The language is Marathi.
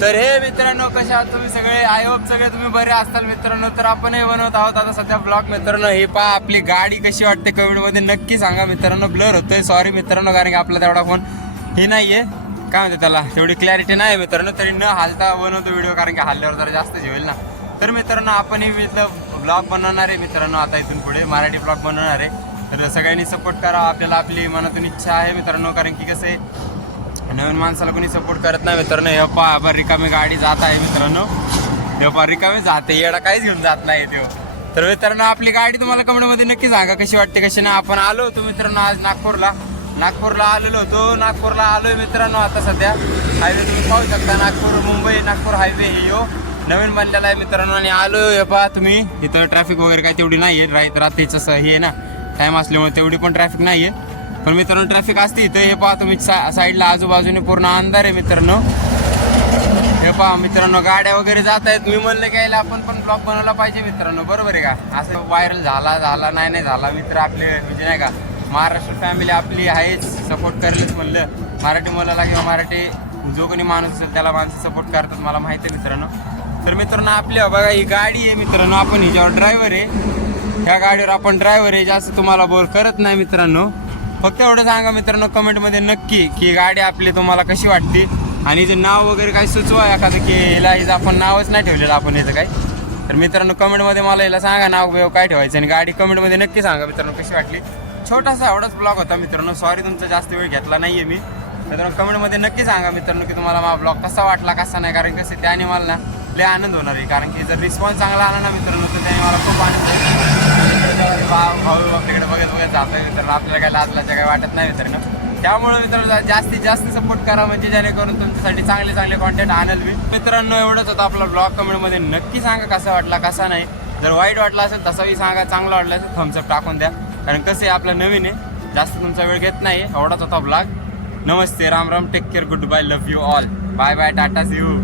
तर हे मित्रांनो, कशा आहात तुम्ही सगळे? आय होप सगळे तुम्ही बरे असताल मित्रांनो. तर आपण हे बनवत आहोत आता सध्या ब्लॉग मित्रांनो. हे पहा आपली गाडी कशी वाटते कमेंटमध्ये नक्की सांगा मित्रांनो. ब्लर होतोय, सॉरी मित्रांनो, कारण की आपला तेवढा फोन हे नाहीये, काय म्हणते त्याला, तेवढी क्लॅरिटी नाही मित्रांनो. तरी न हालता बनवतो व्हिडिओ, कारण की हालल्यावर जरा जास्त जेवेल ना. तर मित्रांनो, आपण हे ब्लॉग बनवणार आहे मित्रांनो. आता इथून पुढे मराठी ब्लॉग बनवणार आहे. तर सगळ्यांनी सपोर्ट करा आपल्याला, आपली मनातून इच्छा आहे मित्रांनो. कारण की कसं आहे, नवीन माणसाला कोणी सपोर्ट करत नाही मित्रांनो. हे पहा रिकामी गाडी जात आहे मित्रांनो. हे पहा रिकामी जाते, येडा काहीच घेऊन जात नाही तो. तर मित्रांनो, आपली गाडी तुम्हाला कमेंटमध्ये नक्की सांगा कशी वाटते कशी नाही. आपण आलो होतो मित्रांनो आज नागपूरला आलेलो होतो. नागपूरला आलोय मित्रांनो आता सध्या. हायवे तुम्ही पाहू शकता, नागपूर हायवे हे यो नवीन बनलेला आहे मित्रांनो. आणि आलो हे पहा तुम्ही, इथं ट्रॅफिक वगैरे काय तेवढी नाही आहे. रात्रीचं हे ना टाईम असल्यामुळे तेवढी पण ट्रॅफिक नाही आहे. पण मित्रांनो ट्रॅफिक असते इथं. हे पहा तुम्ही साईडला आजूबाजूने पूर्ण अंधार आहे मित्रांनो. हे पहा मित्रांनो, गाड्या वगैरे जात आहेत. मी म्हणलं घ्यायला आपण पण ब्लॉग बनवला पाहिजे मित्रांनो, बरोबर आहे का? असं व्हायरल झाला नाही झाला मित्र आपले, म्हणजे नाही का, महाराष्ट्र फॅमिली आपली आहेच, सपोर्ट करेलच म्हणलं. मराठी मुलाला किंवा मराठी जो कोणी माणूस असेल त्याला माणसं सपोर्ट करतात, मला माहिती आहे मित्रांनो. तर मित्रांनो, आपली बघा ही गाडी आहे मित्रांनो. आपण हिच्यावर ड्रायव्हर आहे, ह्या गाडीवर आपण ड्रायव्हर आहे. जास्त तुम्हाला बोर करत नाही मित्रांनो. फक्त एवढं सांगा मित्रांनो कमेंटमध्ये नक्की की गाडी आपली तुम्हाला कशी वाटते. आणि हिचं नाव वगैरे काही सुचवा एखादं, की हिला हिचं आपण नावच नाही ठेवलेलं आपण याचं काही. तर मित्रांनो कमेंटमध्ये मला हिला सांगा नाव वेव काय ठेवायचं. आणि गाडी कमेंटमध्ये नक्की सांगा मित्रांनो कशी वाटली. छोटासा एवढाच ब्लॉग होता मित्रांनो, सॉरी तुमचा जास्त वेळ घेतला नाही आहे मी. मित्रांनो कमेंटमध्ये नक्की सांगा मित्रांनो की तुम्हाला माझा ब्लॉग कसा वाटला कसा नाही. कारण कसं त्याने मला ना लय आनंद होणार आहे. कारण की जर रिस्पॉन्स चांगला आला ना मित्रांनो तर त्याने मला खूप आनंद होईल. भाऊ आपल्याकडे बघत जात आहे मित्रांनो, आपल्याला काय लाजलाच्या काय वाटत नाही मित्रांनो. त्यामुळे मित्रांनो जास्तीत जास्त सपोर्ट करा, म्हणजे जेणेकरून तुमच्यासाठी चांगले कॉन्टेंट आणेल मी मित्रांनो. एवढंच होतं आपला ब्लॉग. कमेंटमध्ये नक्की सांगा कसा वाटला कसा नाही. जर वाईट वाटला असेल तसाही सांगा, चांगला वाटला असेल थम्सअप टाकून द्या. कारण कसं आहे, आपलं नवीन आहे, जास्त तुमचा वेळ घेत नाही. एवढाच होता ब्लॉग. नमस्ते, Ram Ram, take care, good bye, love you all, bye bye, tata, see you.